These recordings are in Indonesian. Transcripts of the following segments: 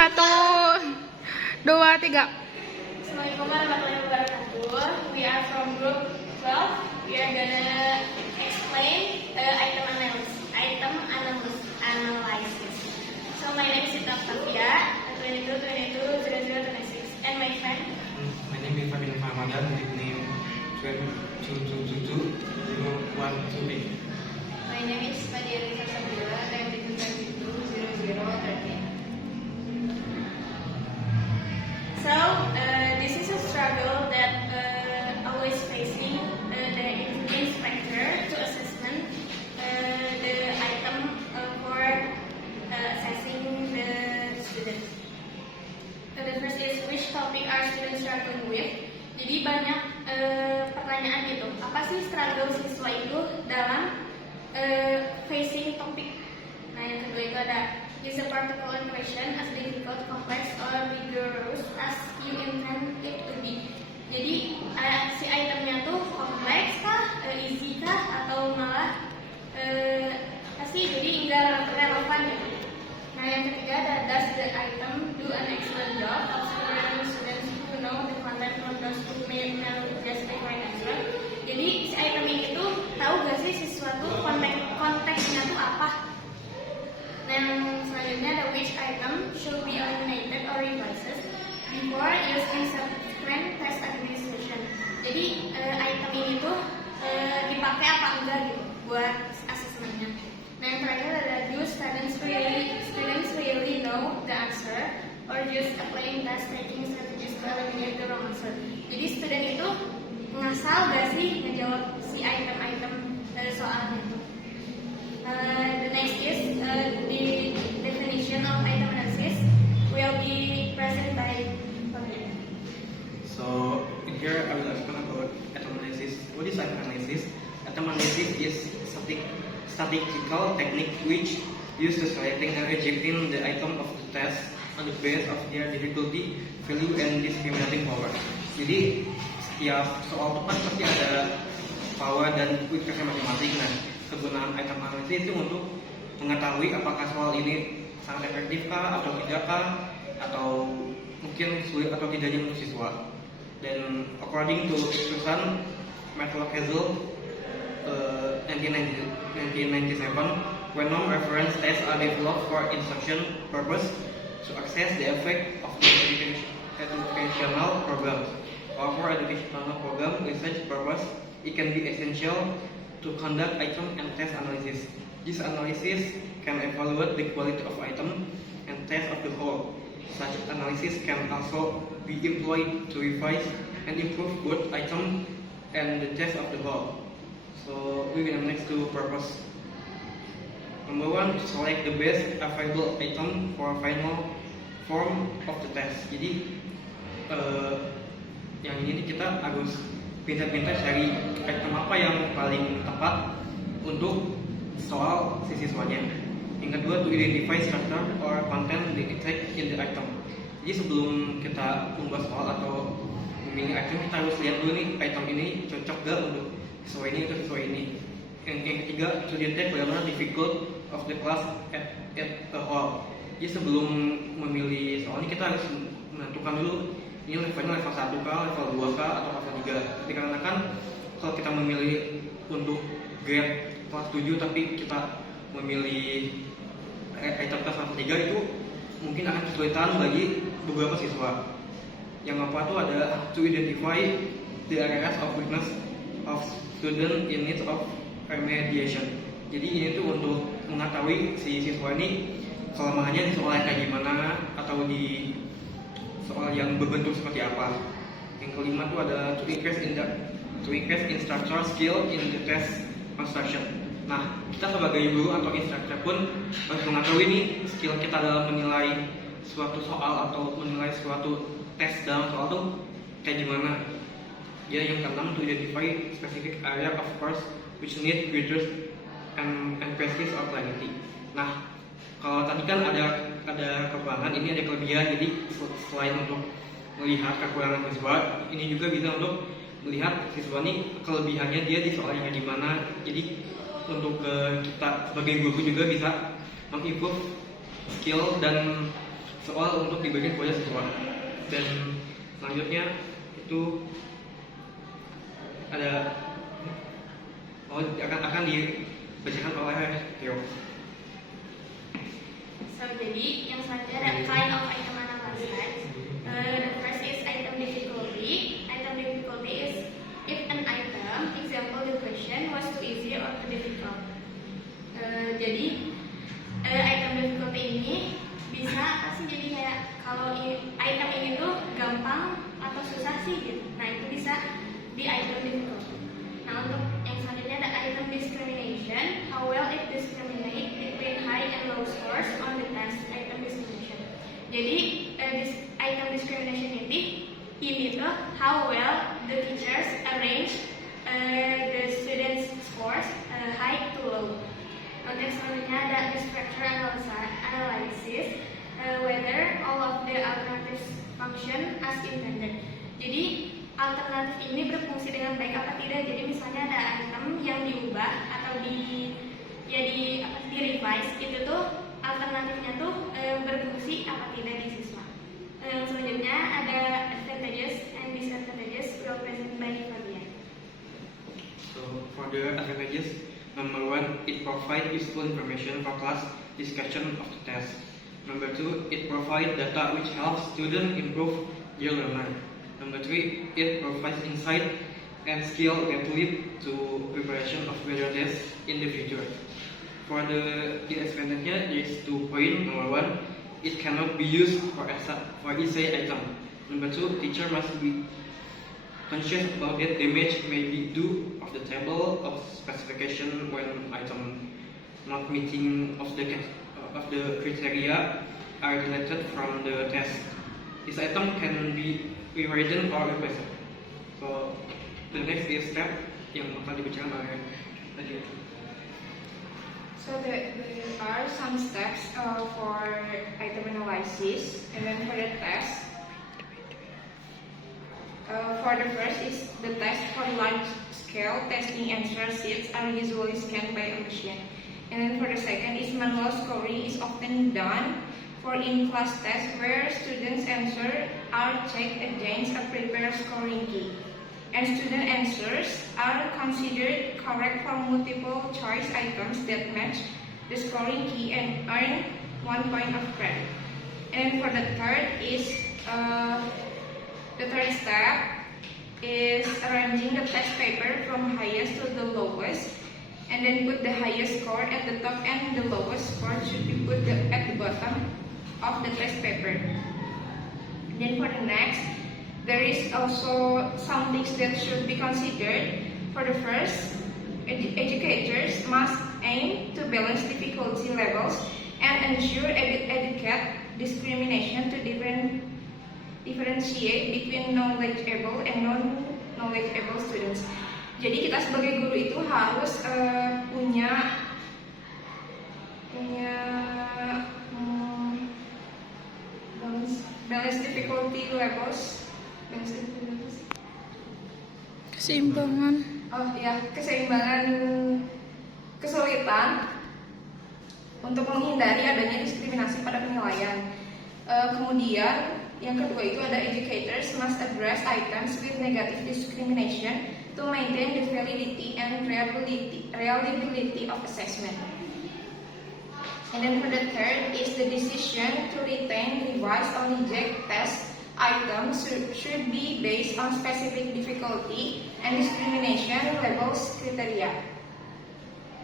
Satu, dua, tiga. Assalamualaikum warahmatullahi wabarakatuh. We are from group 12. We are gonna explain item analysis. So my name is Sita Fafia, 22 22 0026, and my friend. My name is Fabien Ramadan, nickname 2222 0128. My name is Fadiyah Risa Sabila, 22 22 0013. So this is a struggle that always facing the inspector to assessment the item for assessing the student. The first is which topic are students struggling with. Jadi banyak pertanyaan gitu. Apa sih struggle siswa itu dalam facing topik? Nah yang kedua itu ada is a particular question as difficult, complex, or rigorous as you intend it to be. Jadi si itemnya tuh kompleks kah, easy kah, atau malah pasti jadi enggak relevan gitu. Nah yang ketiga ada does the item do an excellent job of preparing students who know the content from those who may just the right answer. Jadi si item ini tuh tahu gak sih siswa tuh konteksnya tuh apa? Yang selanjutnya ada which item should be eliminated or revised before used in subsequent test administration. Jadi item ini tuh dipakai apa enggak gitu buat asesmennya. Nah yang terakhir ada do students really know the answer or use applying test taking strategies to eliminate the wrong answer. Jadi student itu ngasal gak sih ngejawab si item-item soalnya itu. The next is the definition of item analysis will be present by Fabien. So here I will explain about item analysis. What is item analysis? Item analysis is statistical technique which used to selecting and rejecting the item of the test on the basis of their difficulty, value, and discriminating power. Jadi setiap soal itu kan pasti ada power dan kualifikasi masing-masing. Nah, kegunaan item analysis itu untuk mengetahui apakah soal ini sangat efektif kah atau tidak kah, atau mungkin sulit atau tidaknya untuk siswa. Dan according to Susan Hazel 1997, when non-reference tests are developed for instruction purpose to assess the effect of the educational program or for educational program research purpose, it can be essential to conduct item and test analysis. This analysis can evaluate the quality of item and test of the whole. Such analysis can also be employed to revise and improve both item and the test of the whole. So we will next to purpose. Number one, select the best available item for final form of the test. Jadi yang ini kita harus pintar-pintar cari item apa yang paling tepat untuk soal siswanya. Yang kedua, to identify structure or content detected in the item. Jadi sebelum kita membuat soal atau memilih item, kita harus lihat dulu nih item ini cocok gak untuk siswa ini atau siswa ini. Yang ketiga, to detect bagaimana difficult of the class at a whole. Jadi sebelum memilih soal ini kita harus menentukan dulu ini levelnya level 1 kah, level 2 kah, atau level 3. Dikarenakan kalau kita memilih untuk grade kelas 7 tapi kita memilih item kelas level 3 itu mungkin akan kesulitan bagi beberapa siswa. Yang keempat itu ada to identify the areas of weakness of student in need of remediation. Jadi ini tuh untuk mengetahui si siswa ini kelemahannya di soal yang kayak gimana atau di soal yang berbentuk seperti apa. Yang kelima itu ada to increase in structural skill in the test construction. Nah, kita sebagai guru atau instructor pun harus mengetahui nih skill kita dalam menilai suatu soal atau menilai suatu tes dalam soal itu kayak gimana. Ya, yang keenam to identify specific area of course which need greater emphasis or clarity. Nah, kalau tadi kan ada kekurangan, ini ada kelebihan. Jadi selain untuk melihat kekurangan siswa, ini juga bisa untuk melihat siswa ini kelebihannya dia di soalnya kayak gimana. Jadi untuk kita sebagai guru juga bisa mengimprove skill dan soal untuk untuk dibagi kepada siswa. Dan selanjutnya itu ada akan dibacakan oleh Theo. So jadi yang selanjutnya ada kind of item analysis. The first is item difficulty. Item difficulty is if an item, example the question was too easy or too difficult. Jadi item difficulty ini bisa pasti jadi kayak kalau item ini tuh gampang atau susah sih gitu. Nah itu bisa di item difficulty. Nah untuk yang selanjutnya ada item discrimination. How well it discriminate between high and low scores on the test. Item discrimination. Jadi item discrimination ini tuh how well the teachers arrange the students scores high to low. Untuk selanjutnya ada the structure analysis, whether all of the alternatives function as intended. Jadi alternatif ini berfungsi dengan baik apa tidak. Jadi misalnya ada item yang diubah atau di revise, itu tuh alternatifnya tuh berfungsi apa tidak di siswa. Yang selanjutnya ada advantages and disadvantages will present by Fabian. So for the advantages, number 1, it provides useful information for class discussion of the test. Number 2, it provides data which helps students improve their learning. Number 3, it provides insight and skill that lead to preparation of better tests in the future. For the disadvantage, there is 2 points. Number 1, it cannot be used for essay item. Number 2, teacher must be conscious about that damage may be due of the table of specification when item not meeting of the criteria are deleted from the test. This item can be rewritten or replaced. So the next is step yang akan dibicarakan oleh Nadia. So there are some steps for item analysis, and then for the test. For the first is the test for large-scale testing answer sheets are usually scanned by a machine. And then for the second is manual scoring is often done for in-class tests where students' answers are checked against a prepared scoring key. And student answers are considered correct for multiple choice items that match the scoring key and earn 1 point of credit. And for the third is the third step is arranging the test paper from highest to the lowest, and then put the highest score at the top and the lowest score should be put at the bottom of the test paper. Then for the next, there is also some things that should be considered. For the first, educators must aim to balance difficulty levels and ensure adequate discrimination to differentiate between knowledgeable and non-knowledgeable students. Jadi kita sebagai guru itu harus punya balance difficulty levels. Keseimbangan. Keseimbangan kesulitan untuk menghindari adanya diskriminasi pada penilaian. Kemudian yang kedua itu ada educators must address items with negative discrimination to maintain the validity and reliability of assessment. And then for the third is the decision to retain, revise, or reject test items should be based on specific difficulty and discrimination levels criteria.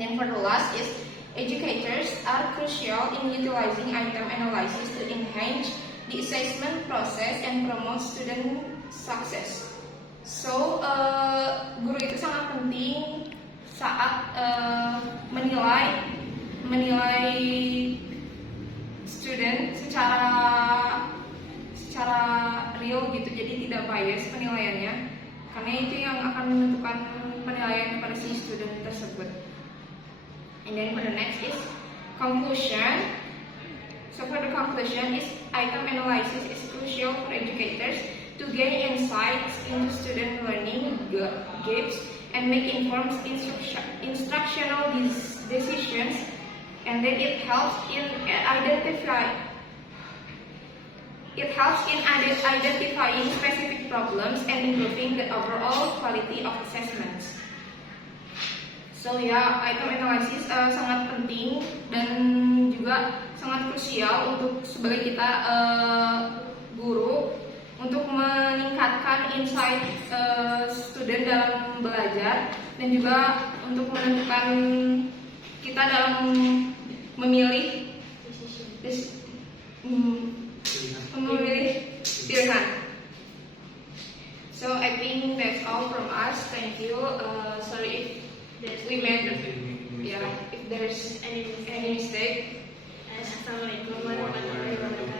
Then for the last is educators are crucial in utilizing item analysis to enhance the assessment process and promote student success. So, guru itu sangat penting saat menilai student secara real gitu, jadi tidak bias penilaiannya, karena itu yang akan menentukan penilaian kepada si student tersebut. And then for the next is conclusion. So for the conclusion is item analysis is crucial for educators to gain insights into student learning gaps and make informed instructional decisions, and then it helps in It helps in identifying specific problems and improving the overall quality of assessments. So ya, item analysis sangat penting dan juga sangat krusial untuk sebagai kita guru untuk meningkatkan insight student dalam belajar dan juga untuk menentukan kita dalam memilih pilihan. So I think that's all from us. Thank you. Sorry if we made if there's any mistake. Assalamualaikum warahmatullahi wabarakatuh.